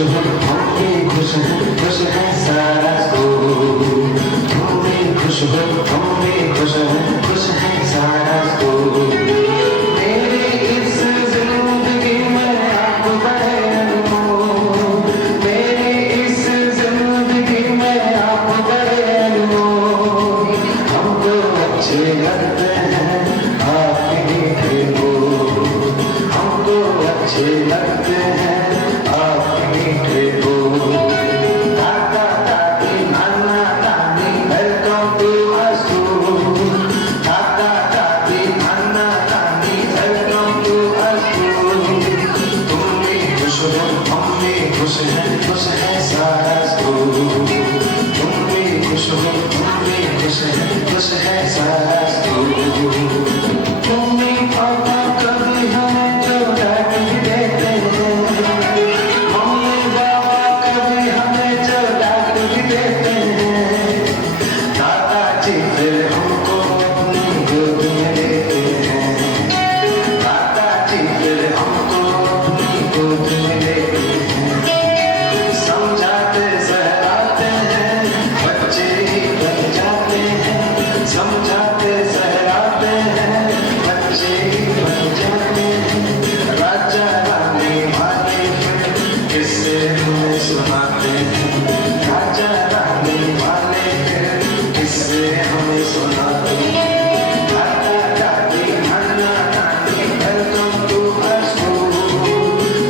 हो हम भी खुश हैं सारा स्कूल। तुम भी खुश हो हम भी खुश हैं सारा स्कूल। मेरी इस जिंदगी में आप बड़े अनमोल, मेरी इस जिंदगी में आप बड़े अनमोल। हमको अच्छे लगते हैं आपके मीठे बोल, हमको अच्छे लगते हैं आपके मीठे बोल। दादा दादी नाना नानी वेलकम टू आवर स्कूल। दादा दादी नाना नानी वेलकम टू आवर स्कूल। तुम भी खुश हो हम भी खुश हैं सारा स्कूल। तुम भी खुश हो हम भी खुश हैं सारा स्कूल। मम्मी पापा कभी हमें चोरा के देते हैं, मम्मी पापा कभी हमें चोरा के देते हैं। दादाजी फिर हमको अपनी गोद में लेते हैं, दादाजी फिर हमको अपनी गोद में लेते हैं। समझाते सहलाते हैं बच्चे ही बन जाते हैं, समझाते सहलाते हैं बच्चे ही बन जाते हैं। राजा रानी वाले फिर किस्से हमें सुनाते हैं, राजा रानी वाले फिर किस्से हमें सुनाते हैं। दादा दादी नाना नानी वेलकम टू आवर स्कूल।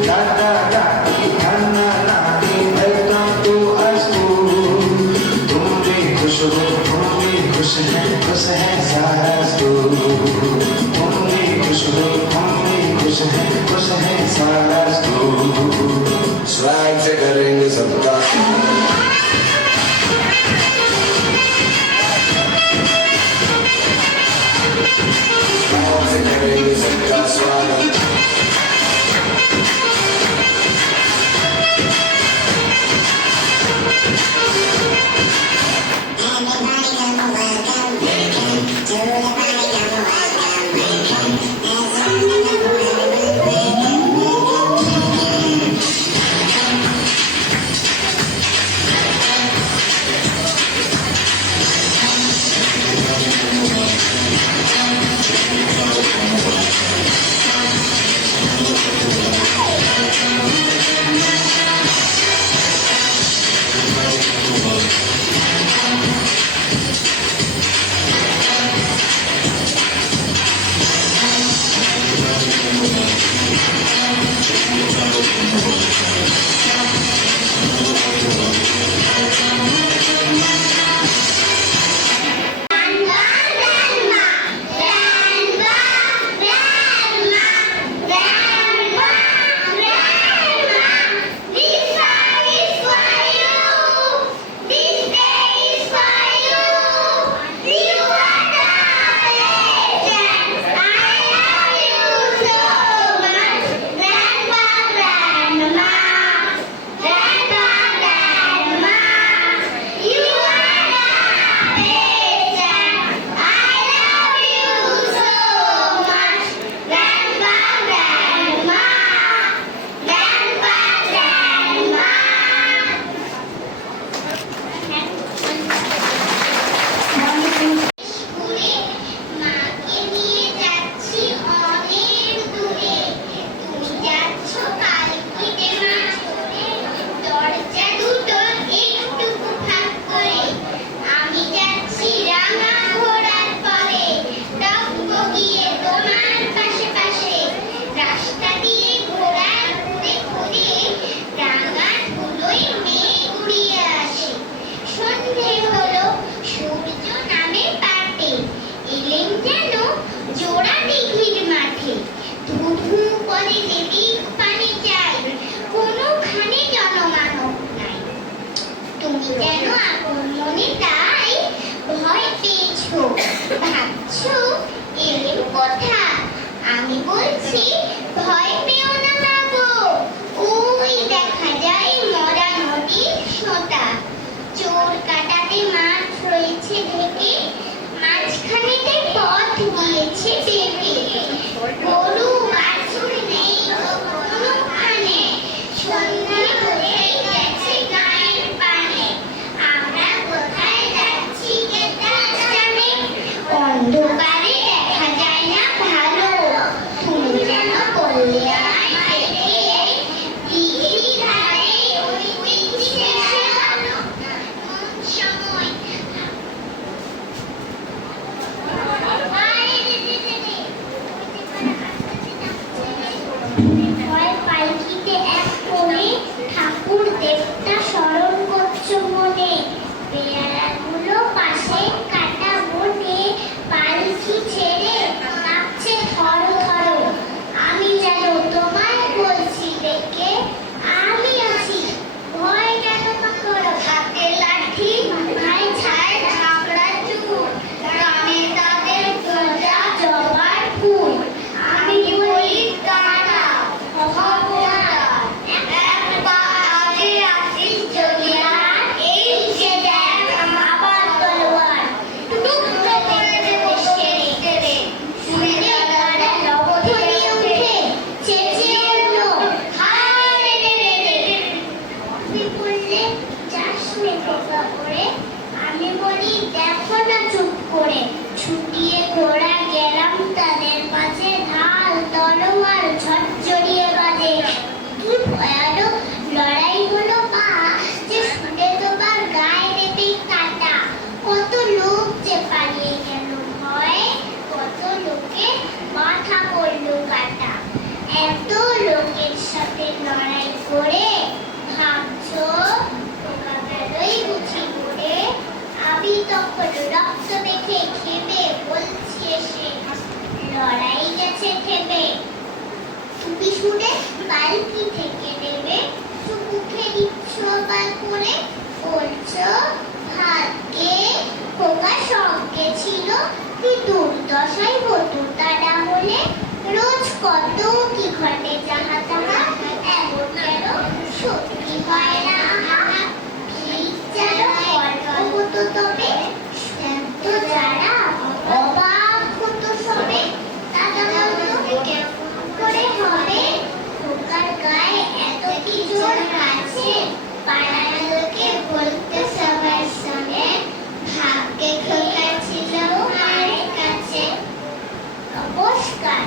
दादा दादी नाना नानी वेलकम टू आवर स्कूल। तुम भी खुश हो हम भी खुश हैं सारा स्कूल। तुम भी खुश हो हम भी खुश हैं सारा स्कूल। स्वैग से करेंगे सबका से करेंगे सबका स्वागत। আমি বলছি ভয় পেও না মাগো, ওই দেখা যায় মরা নদীর সোঁতা। চোর কাটাতে মাঠ রয়েছে ঢেকে, মাঝখানেতে পথ দিয়েছে বেঁকে। গরু বাছুর নেই কোনোখানে, সন্ধে হতে বিশুরে পালকি থেকে নেবে চুকুকে দিচ্ছ পাল করে বলছো ভাগ্যে খোকা সঙ্গে ছিল কি দুর্দশাই হতো তারা হলে রোজ কত কি ঘটে যাহা তাহা এমন কেন সত্যি হয় না আহা ঠিক যেন গল্প হতো তবে তো যারা অবাক হতো সবে তারা বলতো কেমন করে হবে খোকার গায়ে এত কি জোর আছে পাড়ার লোকে বলতে সবার সঙ্গে ভাগ্যে খোকা ছিল মায়ের কাছে নমস্কার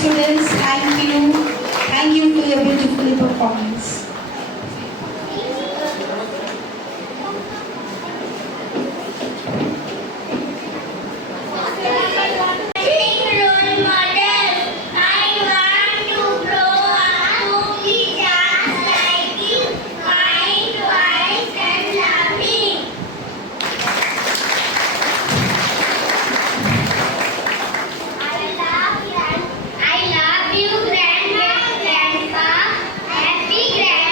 students, thank you. Thank you for your beautiful performance. Role model. I want to grow up to be just like you, kind, wise, and loving. I love you, Grandma, Grandpa. Happy Grandma.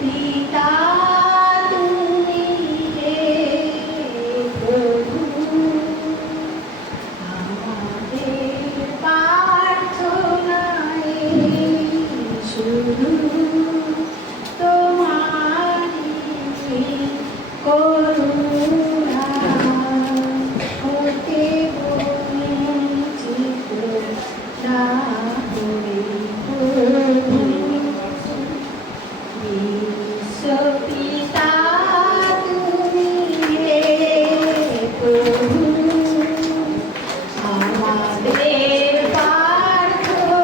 পিতা তুমি হে প্রভু, আমাদের প্রার্থনায় শুধু তোমারই করুণা হতে বঞ্চিত না হয়ে প্রভু। বিশ্বপিতা তুমি হে প্রভু, আমাদের প্রার্থনায়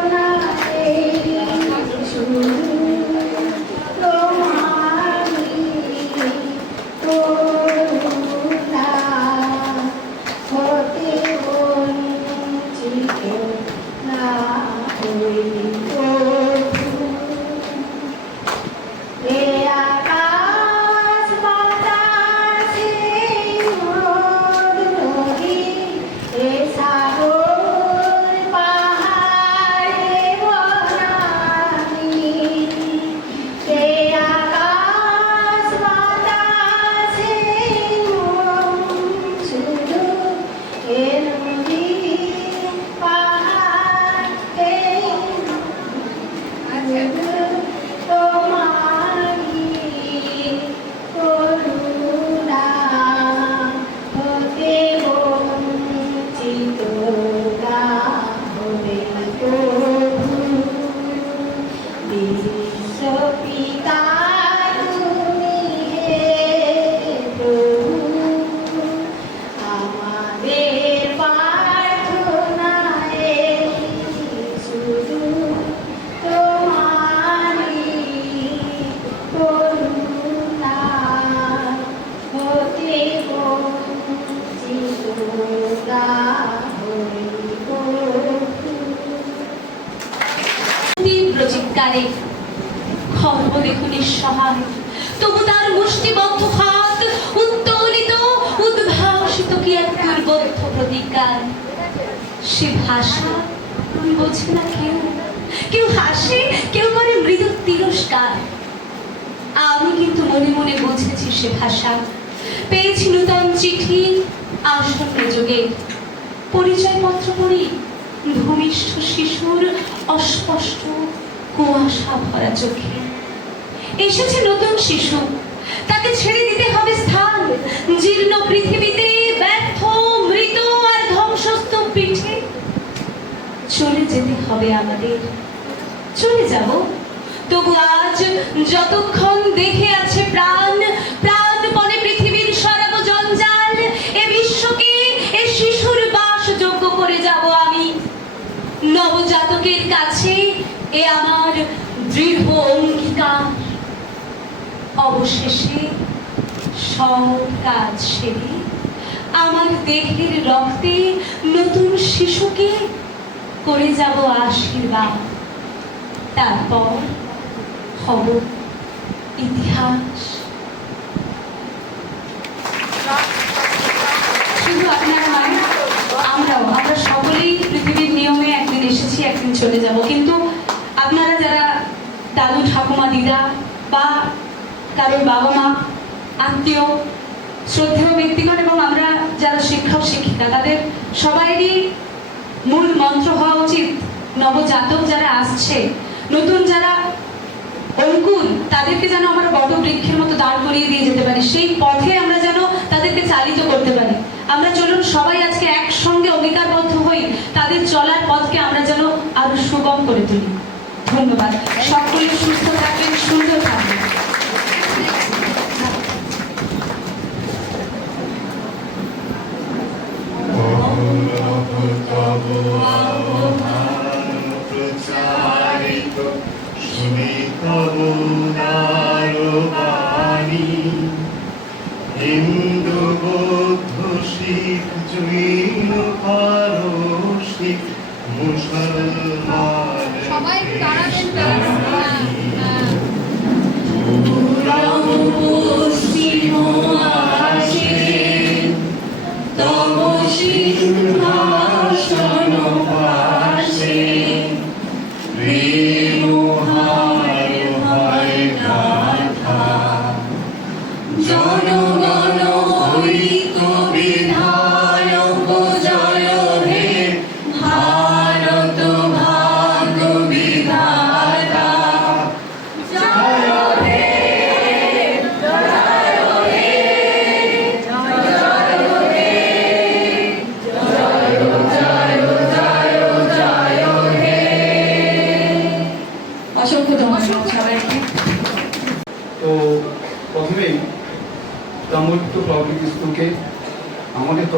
শুধু তোমারই করুণা হতে বঞ্চিত না হই প্রভু। এ আকাশ বাতাসে নদ নদী, এ সাগর পাহাড়ে বনানী, এ আকাশ বাতাসে শুধু এ নদী পাহাড় তোমারই করুণা হতে বঞ্চিত না হয়ে প্রভু। বিশ্বপিতা তুমি হে প্রভু, আমাদের প্রার্থনায় শুধু তোমারই করুণা হতে বঞ্চিত না হই প্রভু। তীব্র চিৎকারে খর্ব দেখুন নিঃসহায়, তবু তার মুষ্টিবদ্ধ হাত উত্তোলিত উদ্ভাসিত কি এক দুর্বোধ্য প্রতিজ্ঞার। সে ভাষা বোঝে না কেউ, কেউ হাসে, কেউ করে মৃদু তিরস্কার। আমি কিন্তু মনে মনে বুঝেছি সে ভাষা। পেয়েছি নূতন চিঠি আসন্ন যুগে, পরিচয়পত্র পড়ি ভূমিষ্ঠ শিশুর অস্পষ্ট কুয়াশা ভরা চোখে। এসেছে নতুন শিশু, তাকে ছেড়ে দিতে হবে স্থান জীর্ণ পৃথিবীতে, ব্যর্থ মৃত আর ধ্বংসস্তূপ পিঠে। চলে যেতে হবে আমাদের, চলে যাব, তবু আজ যতক্ষণ দেখে আছে প্রাণ, প্রাণপণে পৃথিবীর সরাব জঞ্জাল। এ বিশ্বকে এ শিশুর বাসযোগ্য করে যাব আমি। নবজাতকের কাছে এ আমার দৃঢ় অঙ্গীকার। অবশেষে সব কাজ সেরে আমার দেহের রক্তে নতুন শিশুকে করে যাব আশীর্বাদ। তারপর হব ইতিহাস। শুধু আপনার নয়, আমরা সকলেই পৃথিবীর নিয়মে একদিন এসেছি, একদিন চলে যাব। কিন্তু আপনারা যারা দাদু ঠাকুমা দিদা বা কারোর বাবা মা আত্মীয় শ্রদ্ধেয় ব্যক্তিগণ এবং আমরা যারা শিক্ষক শিক্ষিকা, তাদের সবাইরই মূল মন্ত্র হওয়া উচিত নবজাতক যারা আসছে, নতুন যারা অঙ্কুর, তাদেরকে যেন আমরা বটবৃক্ষের মতো দাঁড় করিয়ে দিয়ে যেতে পারি, সেই পথে আমরা যেন তাদেরকে চালিত করতে পারি। আমরা চলুন সবাই আজকে একসঙ্গে অঙ্গীকারবদ্ধ হই, তাদের চলার পথকে আমরা যেন আরো সুগম করে তুলি। ধন্যবাদ। সকলে সুস্থ থাকবেন, সুন্দর থাকবেন। হিন্দু বৌদ্ধ শিখ জৈন পারসী মুসলমান সবাই দাঁড়াবেন। পশ্চিম আসে তব সিংহাসন পাশে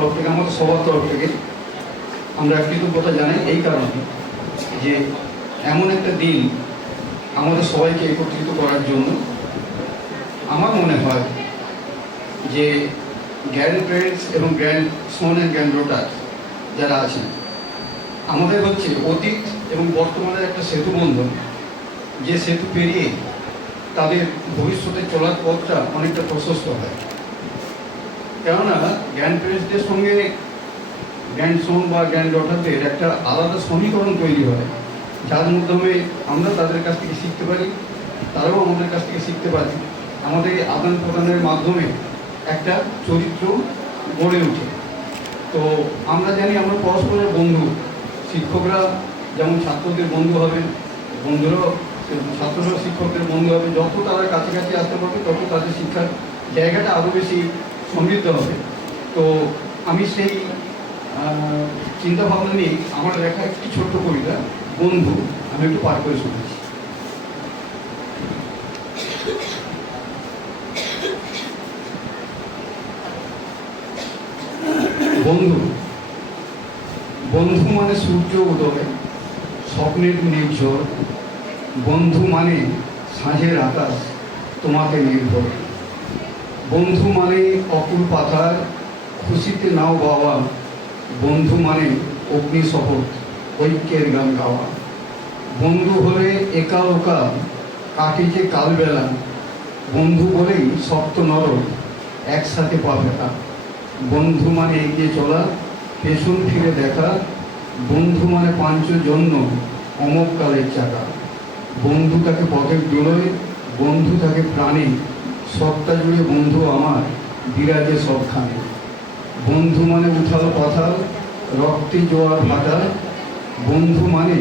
তরফ থেকে, আমাদের সবার তরফ থেকে আমরা কৃতজ্ঞতা জানাই এই কারণে যে এমন একটা দিন আমাদের সবাইকে একত্রিত করার জন্য। আমার মনে হয় যে গ্র্যান্ড প্যারেন্টস এবং grand Son and grand daughter যারা আছেন, আমাদের হচ্ছে অতীত এবং বর্তমানের একটা সেতু বন্ধন, যে সেতু পেরিয়ে তাদের ভবিষ্যতে চলার পথটা অনেকটা প্রশস্ত হয়। কেননা গ্র্যান্ড প্যারেন্টসদের সঙ্গে গ্র্যান্ড সন বা গ্র্যান্ড ডটারদের একটা আলাদা সমীকরণ তৈরি হয়, যার মাধ্যমে আমরা তাদের কাছ থেকে শিখতে পারি, তারাও আমাদের কাছ থেকে শিখতে পারে। আমাদের এই আদান প্রদানের মাধ্যমে একটা চরিত্র গড়ে ওঠে। তো আমরা জানি আমরা পরস্পরের বন্ধু, শিক্ষকরা যেমন ছাত্রদের বন্ধু হবে, বন্ধুরাও ছাত্ররাও শিক্ষকদের বন্ধু হবে। যত তারা কাছাকাছি আসতে পারবে তত তাদের শিক্ষার জায়গাটা আরও বেশি সমৃদ্ধ হবে। তো আমি সেই চিন্তা ভাবনা নিয়ে আমার লেখা একটি ছোট্ট কবিতা বন্ধু আমি একটু পাঠ করে শুনেছি। বন্ধু, বন্ধু মানে সূর্য উদয়, স্বপ্নের নির্ঝর। বন্ধু মানে সাঁঝের আকাশ, তোমাকে নির্ভর। বন্ধু মানে অকুল পাথার, খুশিতে নাও বাওয়া। বন্ধু মানে অগ্নিশপথ, ঐক্যের গান গাওয়া। বন্ধু হলে একা ওকা কাটে যে কালবেলা। বন্ধু বলেই সপ্ত নরক একসাথে পা ফেলা। বন্ধু মানে এগিয়ে চলা, পেছন ফিরে দেখা। বন্ধু মানে পাঞ্চজন্য, অমককালের চাকা। বন্ধু তাকে পথের দোলয়, বন্ধু তাকে প্রাণে। সবটা জুড়ে বন্ধু আমার বিরাজে সবখানে। বন্ধু মানে উথাল পাথাল, রক্তে জোয়ার ভাটা। বন্ধু মানে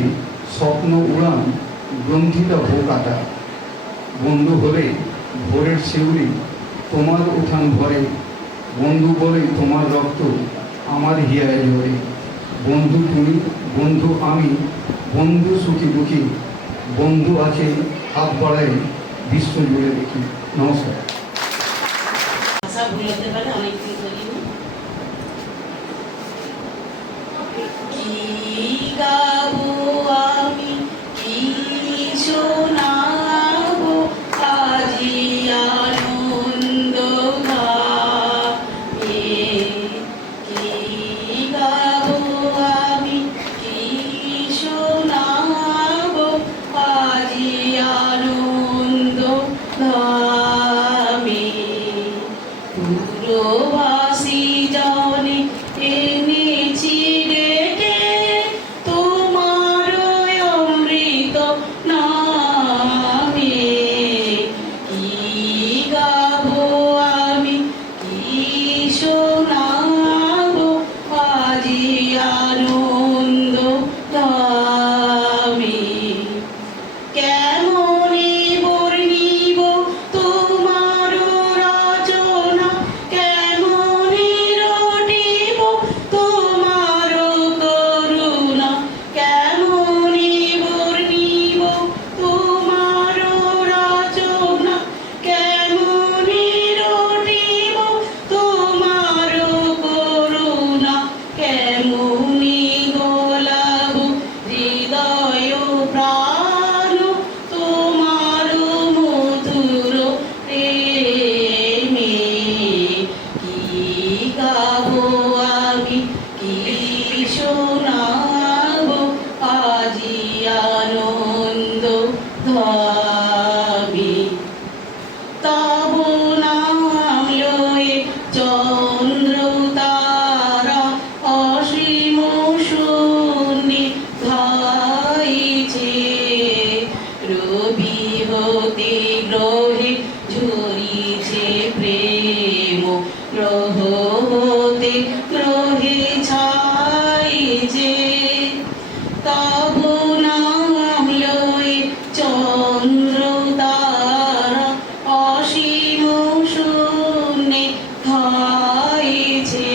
স্বপ্ন উড়ান, গ্রন্থিটা ভো কাটা। বন্ধু হলে ভোরের শিউরি, তোমার উঠান ভরে। বন্ধু বলে তোমার রক্ত আমার হিয়ায় ঝরে। বন্ধু তুমি, বন্ধু আমি, বন্ধু সুখী দুঃখী। বন্ধু আছে হাত বাড়াই, বিশ্ব জুড়ে দেখি। নমস্কার। ভাষা ভুল হতে পারে, অনেকদিন বলিনি। কি গাবো আমি, কি শোনাবো, আজি আনন্দ গানে। কি গাবো আমি, কি শোনাবো, আজি আনন্দ গানে। পুরবাসী জনে এনেছি ডেকে, তোমার অমৃত নামে। কি গাবো আমি, কি শোনাবো, আজি আনন্দ গামে। কেমনে বর্ণিব তোমার রচনা, কেমনে রটিব তোমার করুণা। কেমনে বর্ণিব তোমার রচনা, কেমনে রটিব তোমার করুণা। কেমনে গোলাব হৃদয় প্রাণ, তোমার মধুর প্রেমে। কি গাবো আমি, কি শোনাবো, আজি আনন্দ ধামে। তব নাম লয়ে চন্দ্র তারা, অসীম শূন্যে ধাইছে। রবি হতে গ্রহে ঝরিছে প্রেম, গ্রহ হতে গ্রহে ছাইছে। তব নাম লয়ে চন্দ্র তারা, অসীম শূন্যে ধাইছে।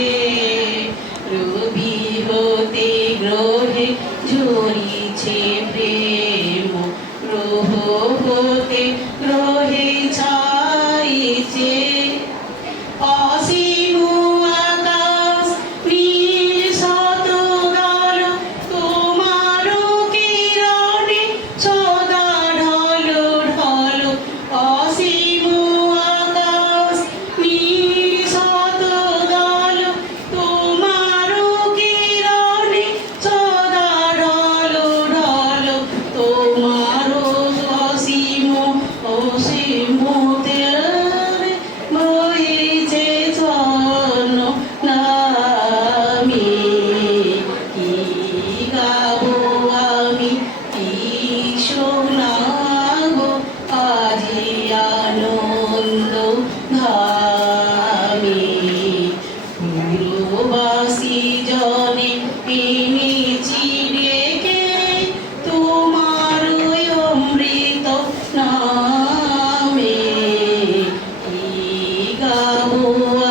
রবি হতে গ্রহে ঝরিছে প্রেম, গ্রহ হতে গ্রহে ছাইছে। অসীম আকাশ এনেছি ডেকে তোমার ওই অমৃত নামে। কি গাবো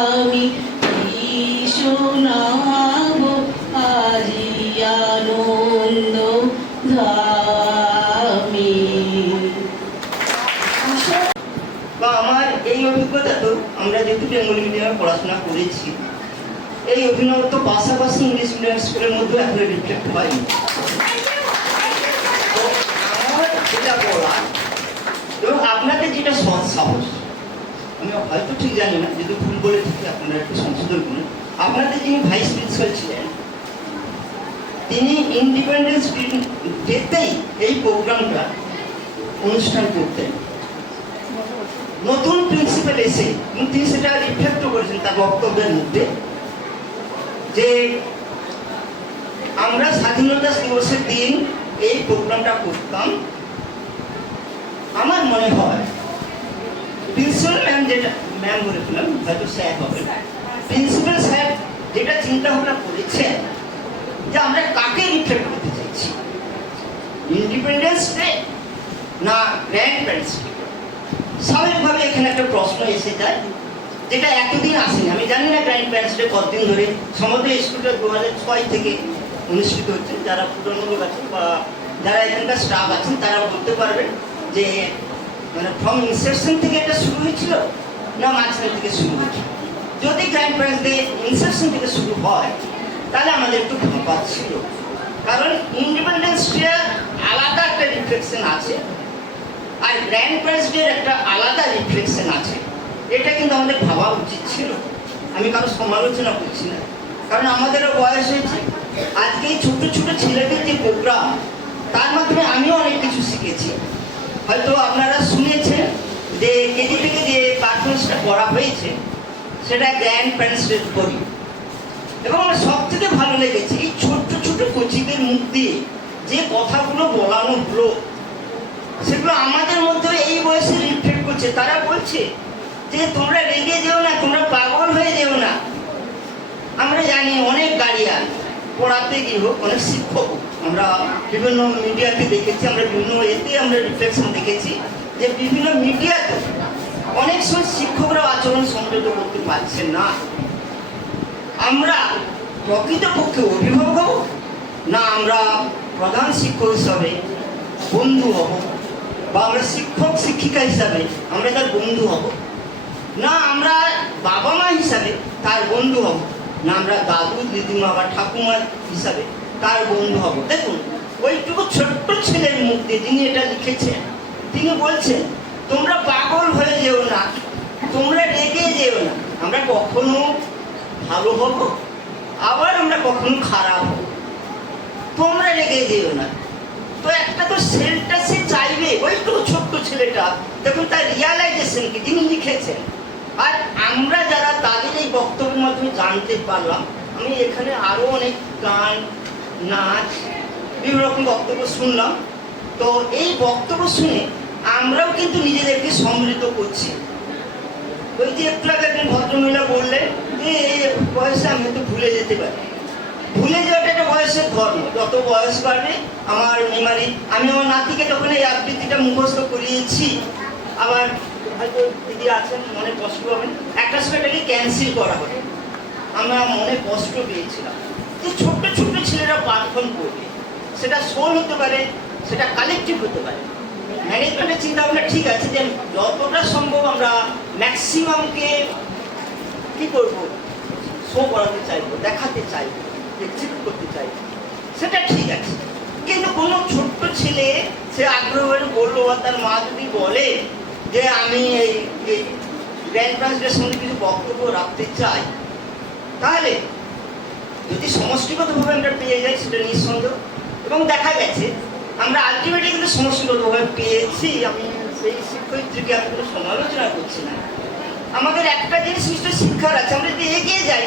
আমি, কি শোনাবো আজি আনন্দ ধামে। বা আমার এই অভিজ্ঞতা, তো আমরা যেহেতু বেঙ্গলি মিডিয়ামে পড়াশোনা করেছি, এই অভিনয় তো পাশাপাশি ইংলিশ মিডিয়াম স্কুলের মধ্যেও এখনো রিফ্লেক্ট হয়নি। তো আমার যেটা বলার এবং আপনাদের যেটা সৎ সাহস, আমি হয়তো ঠিক জানি না, যদি ভুল বলে থাকি আপনারা একটু সংশোধন করুন। আপনাদের যিনি ভাইস প্রিন্সিপাল ছিলেন, তিনি ইন্ডিপেন্ডেন্স ডেতেই এই প্রোগ্রামটা অনুষ্ঠান করতেন। নতুন প্রিন্সিপাল এসে তিনি সেটা রিফ্লেক্ট করেছেন তার বক্তব্যের মধ্যে, যে আমরা স্বাধীনতা দিবসের দিন এই প্রোগ্রামটা করতাম। আমার মনে হয় প্রিন্সিপাল ম্যাম, যেটা ম্যাম বলেছিলাম, হয়তো স্যার হবে, প্রিন্সিপাল স্যার যেটা চিন্তা ভাবনা করেছেন যে আমরা কাকে রিফ্লেক্ট করতে চাইছি, ইন্ডিপেন্ডেন্স ডে না গ্র্যান্ড প্যারেন্টস ডে। স্বাভাবিকভাবে এখানে একটা প্রশ্ন এসে যায় যেটা এতদিন আসেনি। আমি জানি না গ্র্যান্ড প্যারেন্টস ডে কতদিন ধরে, সম্ভবত স্কুলটা 2006 থেকে অনুষ্ঠিত হচ্ছে। যারা পুরনো লোক আছেন বা যারা এখানকার স্টাফ আছেন তারা বলতে পারবেন যে মানে ফ্রম ইনসেপশন থেকে এটা শুরু হয়েছিল না মাঝখান থেকে শুরু হয়েছিল। যদি গ্র্যান্ড প্যারেন্টস ডে ইনসেপশন থেকে শুরু হয় তাহলে আমাদের একটু ভাবা ছিল, কারণ ইন্ডিপেন্ডেন্স ডে আলাদা একটা রিফ্লেকশন আছে আর গ্র্যান্ড প্যারেন্টস ডে একটা আলাদা রিফ্লেকশন আছে। এটা কিন্তু আমাদের ভাবা উচিত ছিল। আমি কারো সমালোচনা করছি না, কারণ আমাদেরও বয়স হয়েছে। আজকে এই ছোট ছোট ছেলেদের যে প্রোগ্রাম, তার মাধ্যমে আমিও অনেক কিছু শিখেছি। হয়তো আপনারা শুনেছেন যে কেজি থেকে যে পারফরমেন্সটা করা হয়েছে সেটা গ্র্যান্ড প্যারেন্টস ডে করি, এবং আমার সব থেকে ভালো লেগেছে এই ছোট্ট ছোট্ট কোচিদের মুখ দিয়ে যে কথাগুলো বলানো হলো, সেগুলো আমাদের মধ্যে এই বয়সে রিফ্লেক্ট করছে। তারা বলছে যে তোমরা রেগে যেও না, তোমরা পাগল হয়ে যেও না। আমরা জানি অনেক গার্ডিয়ান পড়াতে গিয়ে হোক, অনেক শিক্ষক, আমরা বিভিন্ন মিডিয়াতে দেখেছি, আমরা বিভিন্ন এতে আমরা রিফ্লেকশন দেখেছি যে বিভিন্ন মিডিয়াতে অনেক সময় শিক্ষকরা আচরণ সংযত করতে পারছেন না। আমরা প্রকৃতপক্ষে অভিভাবক হব না আমরা প্রধান শিক্ষক হিসাবে বন্ধু হব, বা আমরা শিক্ষক শিক্ষিকা হিসাবে আমরা তার বন্ধু হব, না আমরা বাবা মা হিসাবে তার বন্ধু হব, না আমরা দাদু দিদিমা বা ঠাকুমা হিসাবে তার বন্ধু হব। দেখুন ওইটুকু ছোট্ট ছেলের মুখ দিয়ে যিনি এটা লিখেছেন, তিনি বলছেন তোমরা পাগল হয়ে যেও না, তোমরা রেগে যেও না। আমরা কখনো ভালো হব, আবার আমরা কখনো খারাপ হব, তোমরা রেগে যেও না। তো একটা তো সেলটা সে চাইবে, ওইটুকু ছোট্ট ছেলেটা, দেখুন তার রিয়ালাইজেশন কি যিনি লিখেছেন। আর আমরা যারা তাদের এই বক্তব্যের মাধ্যমে জানতে পারলাম, আমি এখানে আরও অনেক গান, নাচ, বিভিন্ন রকম বক্তব্য শুনলাম। তো এই বক্তব্য শুনে আমরাও কিন্তু নিজেদেরকে সমৃদ্ধ করছি। ওই যে একটু আগে একজন ভদ্রমহিলা বললেন যে এই বয়সে আমি হয়তো ভুলে যেতে পারি। ভুলে যাওয়াটা একটা বয়সের ধর্ম, যত বয়স বাড়বে আমার মেমারি। আমি আমার নাতিকে যখন এই আবৃত্তিটা মুখস্থ করিয়েছি, আবার হয়তো দিদি আছেন মনে কষ্ট পাবেন, একটা সময় এটাকে ক্যান্সেল করা হবে। আমরা মনে কষ্ট পেয়েছিলাম যে ছোট্ট ছোট্ট ছেলেরা পারফর্ম করবে, সেটা সোল হতে পারে, সেটা কালেকটিভ হতে পারে। ম্যানেজমেন্টের চিন্তা ভাবনা ঠিক আছে যে যতটা সম্ভব আমরা ম্যাক্সিমামকে কী করবো, শো করাতে চাইবো, দেখাতে চাইবো, এক্সিকিউট করতে চাইবো, সেটা ঠিক আছে। কিন্তু কোনো ছোট্ট ছেলে সে আগ্রহ হয়ে বললো, বা তার মা যদি বলে যে আমি এই গ্র্যান্ড প্যারেন্টসদের সঙ্গে কিছু বক্তব্য রাখতে চাই, তাহলে যদি সমষ্টিগতভাবে আমরা পেয়ে যাই সেটা নিঃসন্দেহ। এবং দেখা গেছে আমরা আলটিমেটলি কিন্তু সমষ্টিগতভাবে পেয়েছি। আমি সেই শিক্ষয়িত্রীকে আমি কোনো সমালোচনা করছি না। আমাদের একটা জিনিস নিশ্চয়ই শিক্ষার আছে, আমরা যদি এগিয়ে যাই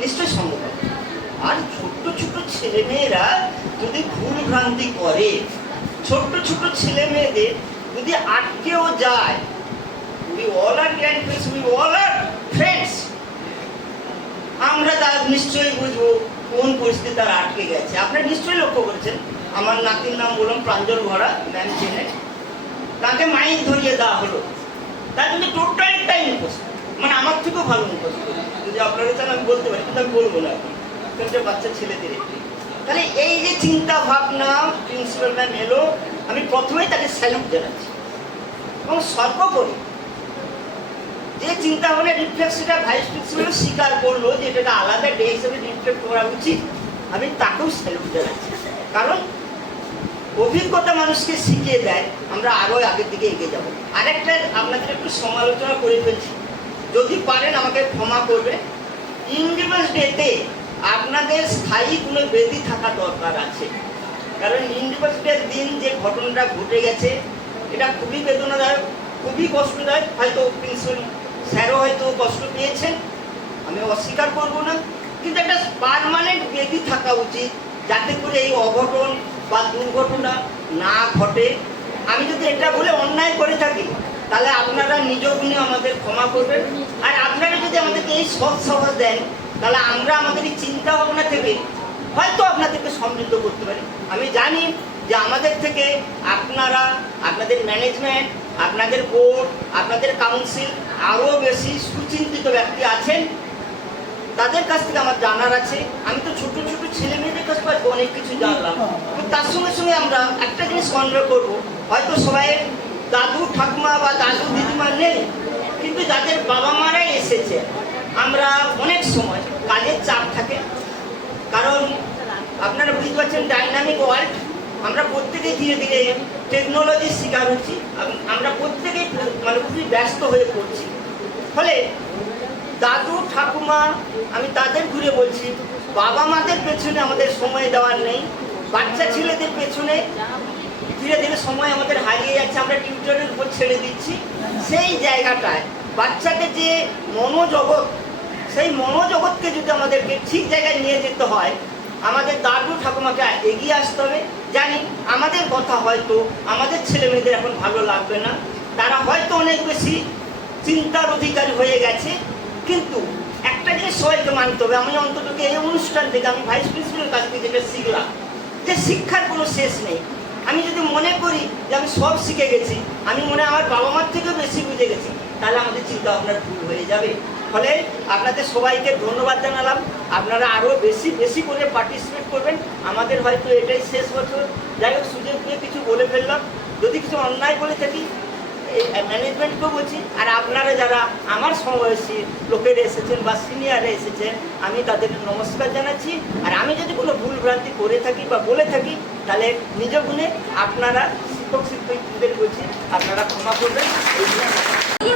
নিশ্চয়ই সম্ভব হবে। আর ছোট্ট ছোট্ট ছেলেমেয়েরা যদি ভুল ভ্রান্তি করে, ছোট্ট ছোট্ট ছেলে মেয়েদের যদি আটকেও যায়, we all are grandparents, we all are friends, আমরা তা নিশ্চয়ই বুঝবো কোন পরিস্থিতি তারা আটকে গেছে। আপনারা নিশ্চয়ই লক্ষ্য করেছেন, আমার নাতির নাম বললাম প্রাঞ্জল ভরা, ম্যাম চেনে, তাকে মাইক ধরিয়ে দেওয়া হলো, তার জন্য টোটালটাই মুখস্থ, মানে আমার থেকেও ভালো মুখস্থ। যদি আপনারা চান আমি বলতে পারি, কিন্তু আমি বলবো না এখন, এখানটা বাচ্চা ছেলেদের। তাহলে এই যে চিন্তা ভাবনা প্রিন্সিপাল ম্যাম এলো, আমি প্রথমেই তাকে স্যালুট জানাচ্ছি এবং সর্বোপরি যে চিন্তা ভাবনা রিফ্লেক্ট, সেটা ভাইস প্রিন্সিপাল স্বীকার করলো যে এটা আলাদা ডে হিসেবে রিফ্লেক্ট করা উচিত, আমি তাকেও স্যালুট জানাচ্ছি। কারণ অভিজ্ঞতা মানুষকে শিখিয়ে দেয় আমরা আরো আগের দিকে এগিয়ে যাব। আরেকটা আপনাদের একটু সমালোচনা করে ফেলছি, যদি পারেন আমাকে ক্ষমা করবে। ইন্ডিপেন্ডেন্স ডেতে আপনাদের স্থায়ী কোনো বেদি থাকা দরকার আছে, কারণ ইন্ডিপেন্ডেন্স ডের দিন যে ঘটনাটা ঘটে গেছে এটা খুবই বেদনাদায়ক, খুবই কষ্টদায়ক। হয়তো প্রিন্সিপাল স্যারও হয়তো কষ্ট পেয়েছেন, আমি অস্বীকার করব না, কিন্তু একটা পার্মানেন্ট বেদি থাকা উচিত যাতে করে এই অঘটন বা দুর্ঘটনা না ঘটে। আমি যদি এটা বলে অন্যায় করে থাকি তাহলে আপনারা নিজ গুণে আমাদের ক্ষমা করবেন, আর আপনারা যদি আমাদেরকে এই সৎ সাহস দেন তাহলে আমরা আমাদের এই চিন্তা ভাবনা থেকে হয়তো আপনাদেরকে সমৃদ্ধ করতে পারি। আমি জানি যে আমাদের থেকে আপনারা, আপনাদের ম্যানেজমেন্ট, আপনাদের বোর্ড, আপনাদের কাউন্সিল আরও বেশি সুচিন্তিত ব্যক্তি আছেন, তাদের কাছ থেকে আমার জানার আছে। আমি তো ছোট ছোট ছেলে মেয়েদের কাছ থেকে অনেক কিছু জানলাম, তার সঙ্গে সঙ্গে আমরা একটা জিনিস কনভে করবো, হয়তো সবাই দাদু ঠাকুমা বা দাদু দিদিমা নেই, কিন্তু যাদের বাবা মারাই এসেছে, আমরা অনেক সময় কাজের চাপ থাকে, কারণ আপনারা বুঝতে পারছেন ডাইনামিক ওয়ার্ল্ড, আমরা প্রত্যেকেই ধীরে ধীরে টেকনোলজির শিকার হচ্ছি, আমরা প্রত্যেকেই মানে খুবই ব্যস্ত হয়ে পড়ছি। ফলে দাদু ঠাকুমা, আমি তাদের ঘুরে বলছি, বাবা মাদের পেছনে আমাদের সময় দেওয়ার নেই, বাচ্চা ছেলেদের পেছনে ধীরে ধীরে সময় আমাদের হারিয়ে যাচ্ছে, আমরা টিউটরের উপর ছেড়ে দিচ্ছি। সেই জায়গাটায় বাচ্চাদের যে মনোজগৎ, সেই মনোজগৎকে যদি আমাদেরকে ঠিক জায়গায় নিয়ে যেতে হয়, আমাদের দাদু ঠাকুমাকে এগিয়ে আসতে হবে। জানি আমাদের কথা হয়তো আমাদের ছেলে মেয়েদের এখন ভালো লাগবে না, তারা হয়তো অনেক বেশি চিন্তার অধিকারী হয়ে গেছে, কিন্তু একটা জিনিস সবাইকে মানতে হবে। আমি অন্তত এই অনুষ্ঠান থেকে আমি ভাইস প্রিন্সিপালের কাছ থেকে যেটা শিখলাম, যে শিক্ষার কোনো শেষ নেই। আমি যদি মনে করি যে আমি সব শিখে গেছি, আমি মনে হয় আমার বাবা মার থেকেও বেশি বুঝে গেছি, তাহলে আমাদের চিন্তা ভাবনার ভুল হয়ে যাবে। ফলে আপনাদের সবাইকে ধন্যবাদ জানালাম, আপনারা আরও বেশি বেশি করে পার্টিসিপেট করবেন। আমাদের হয়তো এটাই শেষ বছর, যাই হোক সুযোগ দিয়ে কিছু বলে ফেললাম, যদি কিছু অন্যায় বলে থাকি ম্যানেজমেন্টকেও বলছি, আর আপনারা যারা আমার সমবয়সী লোকেরা এসেছেন বা সিনিয়ররা এসেছেন, আমি তাদের নমস্কার জানাচ্ছি। আর আমি যদি কোনো ভুল ভ্রান্তি করে থাকি বা বলে থাকি তাহলে নিজ গুণে আপনারা শিক্ষক শিক্ষিকাদের বলছি আপনারা ক্ষমা করবেন।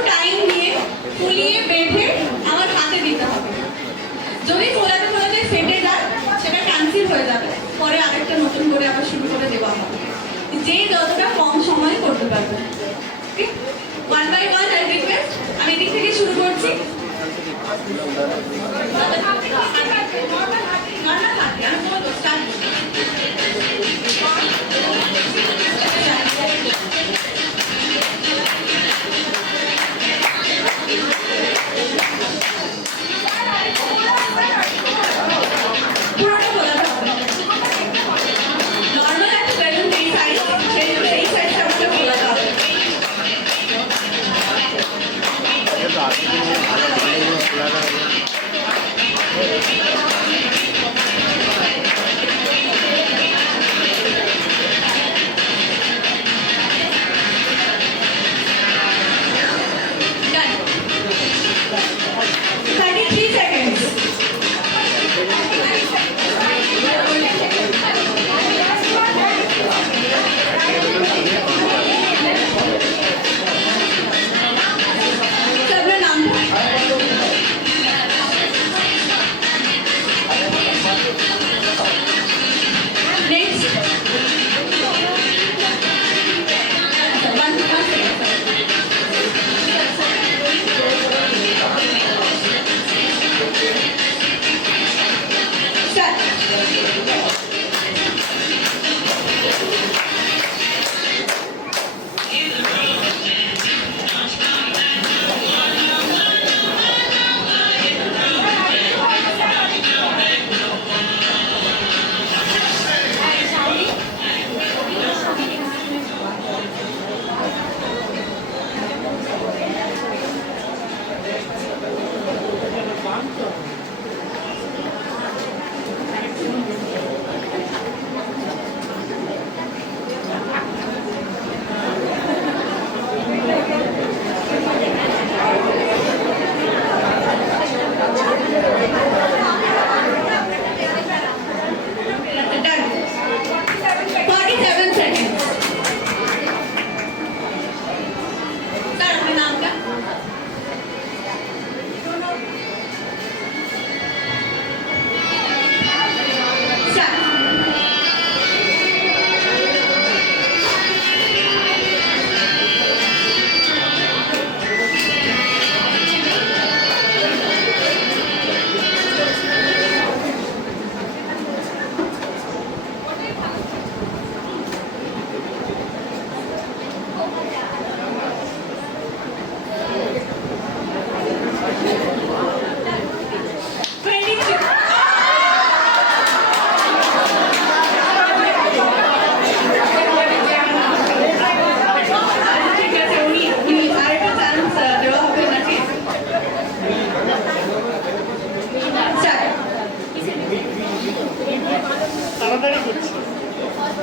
টাইম দিয়ে ফুলিয়ে বেঁধে আমার হাতে দিতে হবে, যদি খোলাতে খোলাতে ফেটে যায় সেটা ক্যান্সেল হয়ে যাবে, পরে আরেকটা নতুন করে আবার শুরু করে দেওয়া হবে, যে যতটা কম সময়ে করতে পারবে। One by one I request, আমি এদিক থেকে শুরু করছি। পুরোটা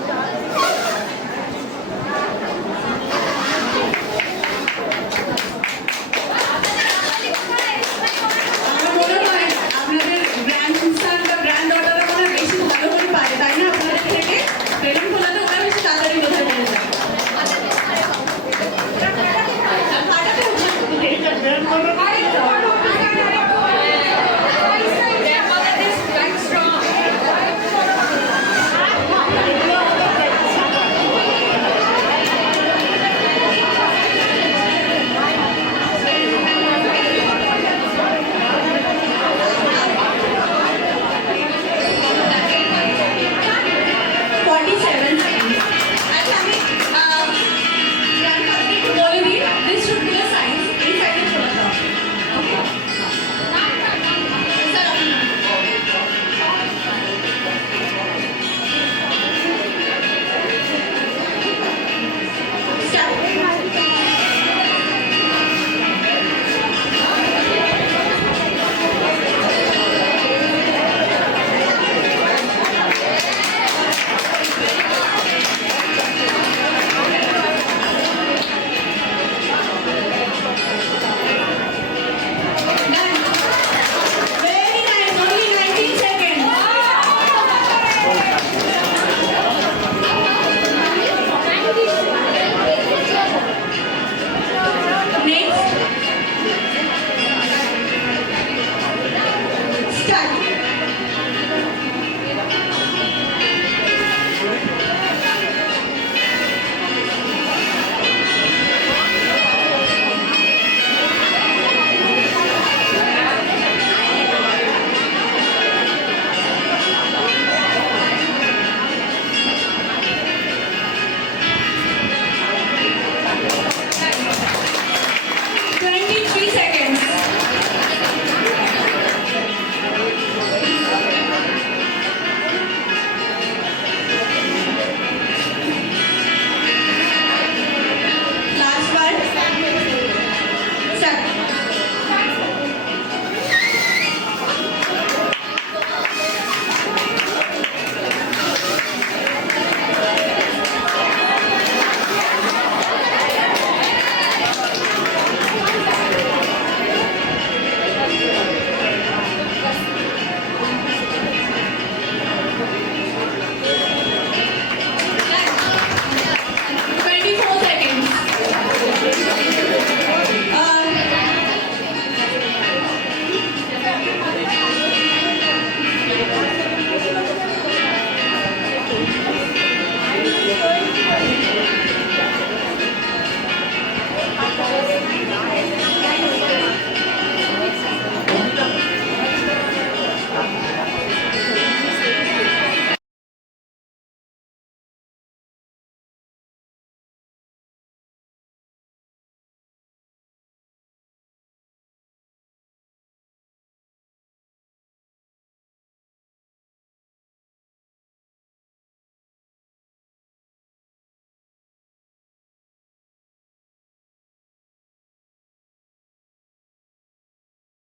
Thank you.